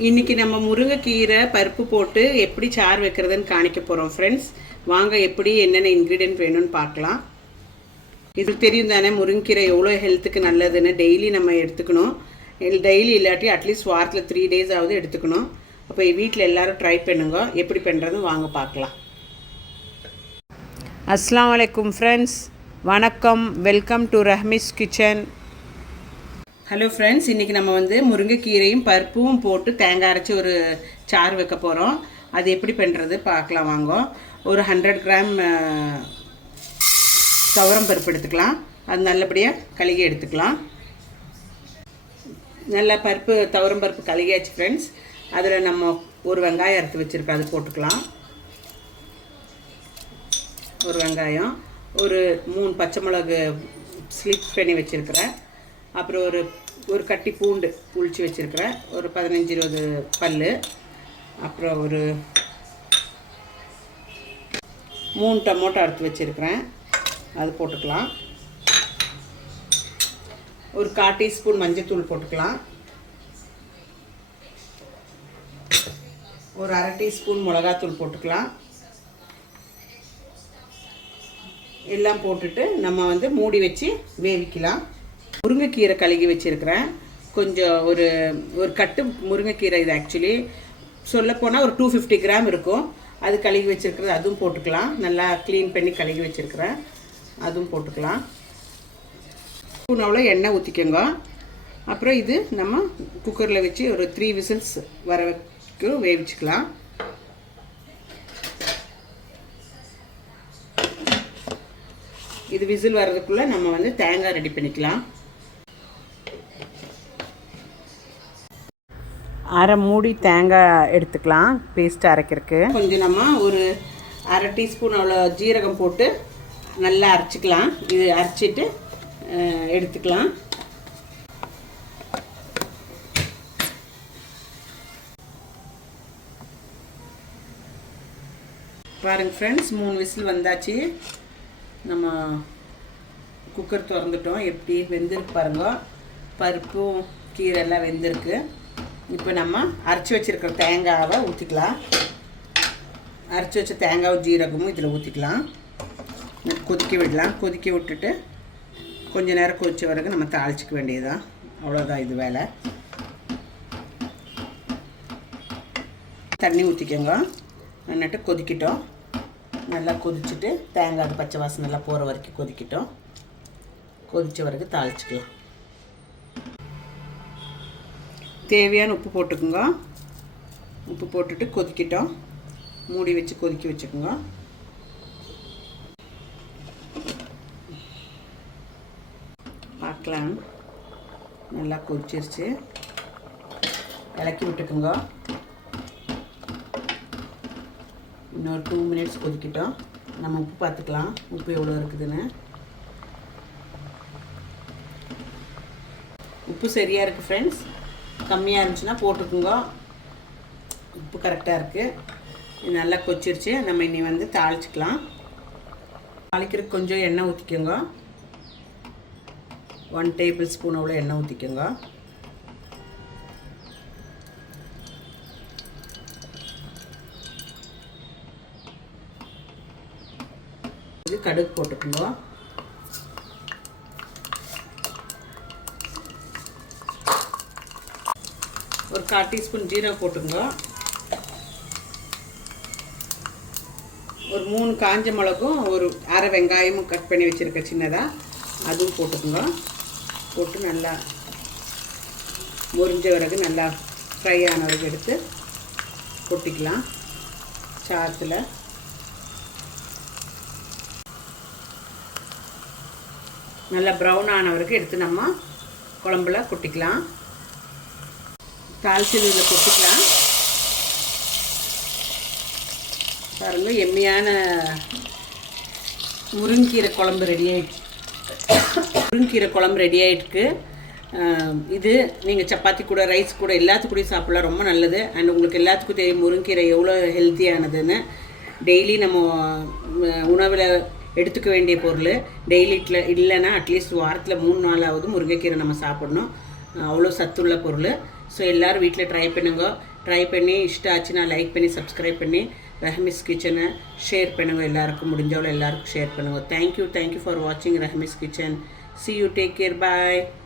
இன்றைக்கி நம்ம முருங்கைக்கீரை பருப்பு போட்டு எப்படி சாறு வைக்கிறதுன்னு காணிக்க போகிறோம் ஃப்ரெண்ட்ஸ். வாங்க எப்படி என்னென்ன இன்க்ரீடியன்ட் வேணும்னு பார்க்கலாம். இது தெரியும் தானே, முருங்கைக்கீரை எவ்வளோ ஹெல்த்துக்கு நல்லதுன்னு. டெய்லி நம்ம எடுத்துக்கணும். டெய்லி இல்லாட்டி அட்லீஸ்ட் வாரத்தில் 3 days ஆகுது எடுத்துக்கணும். அப்போ வீட்டில் எல்லோரும் ட்ரை பண்ணுங்க. எப்படி பண்ணுறதுன்னு வாங்க பார்க்கலாம். அஸ்ஸலாமு அலைக்கும் ஃப்ரெண்ட்ஸ், வணக்கம். Welcome to Rahmi's kitchen. Hello friends, இன்றைக்கி நம்ம முருங்கைக்கீரையும் பருப்பும் போட்டு தேங்காய் அரைச்சி ஒரு சாறு வைக்க போகிறோம். அது எப்படி பண்ணுறது பார்க்கலாம் வாங்க. ஒரு 100 கிராம் துவரம் பருப்பு எடுத்துக்கலாம். அது நல்லபடியாக கழுகி எடுத்துக்கலாம். நல்லா துவரம் பருப்பு கழுகியாச்சு ஃப்ரெண்ட்ஸ். அதில் நம்ம ஒரு வெங்காயம் அறுத்து வச்சுருக்கோம், அது போட்டுக்கலாம். ஒரு வெங்காயம், ஒரு 3 பச்சை மிளகு ஸ்லிப் பண்ணி வச்சுருக்கிறேன். அப்புறம் ஒரு கட்டி பூண்டு புளிச்சு வச்சுருக்கிறேன். ஒரு 15-20 பல். அப்புறம் ஒரு 3 டொமேட்டோ அறுத்து வச்சுருக்கிறேன், அது போட்டுக்கலாம். ஒரு 1/4 டீஸ்பூன் மஞ்சள்தூள் போட்டுக்கலாம். ஒரு 1/2 டீஸ்பூன் மிளகாத்தூள் போட்டுக்கலாம். எல்லாம் போட்டுட்டு நம்ம மூடி வச்சு வேவிக்கலாம். முருங்கைக்கீரை கழுகி வச்சுருக்கிறேன். கொஞ்சம் ஒரு கட்டு முருங்கைக்கீரை. இது ஆக்சுவலி சொல்லப்போனால் ஒரு 250 கிராம் இருக்கும். அது கழுகி வச்சுருக்கிறது, அதுவும் போட்டுக்கலாம். நல்லா க்ளீன் பண்ணி கழுகி வச்சுருக்கிறேன், அதுவும் போட்டுக்கலாம். ஸ்பூன் அவ்வளோ எண்ணெய் ஊற்றிக்கோங்க. அப்புறம் இது நம்ம குக்கரில் வச்சு ஒரு 3 விசில்ஸ் வர வரைக்கும் வேவிச்சுக்கலாம். இது விசில் வர்றதுக்குள்ளே நம்ம தேங்காய் ரெடி பண்ணிக்கலாம். 1/2 மூடி தேங்காய் எடுத்துக்கலாம் பேஸ்ட் அரைக்கிறதுக்கு. கொஞ்சம் நம்ம ஒரு 1/2 டீஸ்பூன் அவ்வளோ ஜீரகம் போட்டு நல்லா அரைச்சிக்கலாம். இது அரைச்சிட்டு எடுத்துக்கலாம். பாருங்கள் ஃப்ரெண்ட்ஸ், 3 விசில் வந்தாச்சு. நம்ம குக்கர் திறந்துட்டோம். எப்படி வெந்திருக்கு பாருங்க. பருப்பும் கீரை எல்லாம் வெந்திருக்கு. இப்போ நம்ம அரைச்சி வச்சுருக்கிற தேங்காவை ஊற்றிக்கலாம். அரைச்சி வச்ச தேங்காய் ஜீரகமும் இதில் ஊற்றிக்கலாம். கொதிக்க விடலாம். கொதிக்க விட்டுட்டு கொஞ்சம் நேரம் கொதிச்ச வரைக்கும் நம்ம தாளிச்சிக்க வேண்டியதுதான். அவ்வளோதான் இது வேலை. தண்ணி ஊற்றிக்கோங்க. நட்டு கொதிக்கிட்டோம். நல்லா கொதிச்சுட்டு தேங்காய் பச்சை வாசனை நல்லா போகிற வரைக்கும் கொதிக்கிட்டோம். கொதித்த வரைக்கும் தாளிச்சிக்கலாம். தேவையான உப்பு போட்டுக்குங்க. உப்பு போட்டுட்டு கொதிக்கிட்டோம். மூடி வச்சு கொதிக்க வச்சுக்கோங்க. பார்க்கலாம். நல்லா கொதிச்சிருச்சு. இலக்கி விட்டுக்குங்க. இன்னொரு 2 minutes கொதிக்கிட்டோம். நம்ம உப்பு பார்த்துக்கலாம், உப்பு எவ்வளோ இருக்குதுன்னு. உப்பு சரியாக இருக்குது ஃப்ரெண்ட்ஸ். கம்மியாக இருந்துச்சுன்னா போட்டுக்குங்க. உப்பு கரெக்டாக இருக்குது. இது நல்லா கொச்சிருச்சு. நம்ம இனி தாளிச்சிக்கலாம். தாளிக்கிறதுக்கு கொஞ்சம் எண்ணெய் ஊற்றிக்கோங்க. 1 டேபிள்ஸ்பூன் அவ்வளோ எண்ணெய் ஊற்றிக்கோங்க. இது கடுகு போட்டுக்கோங்க. ஒரு 1/4 டீஸ்பூன் ஜீரகம் போட்டுங்க. ஒரு 3 காஞ்ச மிளகும், ஒரு 1/2 வெங்காயமும் கட் பண்ணி வச்சுருக்க சின்னதாக, அதுவும் போட்டுக்குங்க. போட்டு நல்லா முறிஞ்ச வரைக்கும் நல்லா ஃப்ரை ஆன வரைக்கும் எடுத்து கொட்டிக்கலாம் சாத்தில். நல்லா ப்ரௌன் ஆன வரைக்கும் எடுத்து நம்ம குழம்புல கொட்டிக்கலாம். தாளிச்சது இதில் கொட்டிக்கலாம். பாருங்கள், எம்மையான முருங்கீரை குழம்பு ரெடி ஆகிடுச்சு. முருங்கீரை குழம்பு ரெடி ஆகிட்டுருக்கு. இது நீங்கள் சப்பாத்தி கூட, ரைஸ் கூட, எல்லாத்துக்கூடையும் சாப்பிட்லாம். ரொம்ப நல்லது. அண்ட் உங்களுக்கு எல்லாத்துக்கும் தெரியும் முருங்கீரை எவ்வளோ ஹெல்த்தியானதுன்னு. டெய்லி நம்ம உணவில் எடுத்துக்க வேண்டிய பொருள். டெய்லி இல்லைன்னா அட்லீஸ்ட் வாரத்தில் 3 நாளாவது முருங்கைக்கீரை நம்ம சாப்பிடணும். அவ்வளோ சத்துள்ள பொருள். ஸோ எல்லோரும் வீட்டில் ட்ரை பண்ணுங்க. ட்ரை பண்ணி இஷ்டம் ஆச்சுன்னா லைக் பண்ணி சப்ஸ்கிரைப் பண்ணி ரஹ்மிஸ் கிச்சனை ஷேர் பண்ணுங்கள். எல்லாருக்கும் முடிஞ்சவளோ எல்லாருக்கும் ஷேர் பண்ணுங்கள். தேங்க்யூ ஃபார் வாட்சிங் ரஹ்மிஸ் kitchen. See you, take care, bye.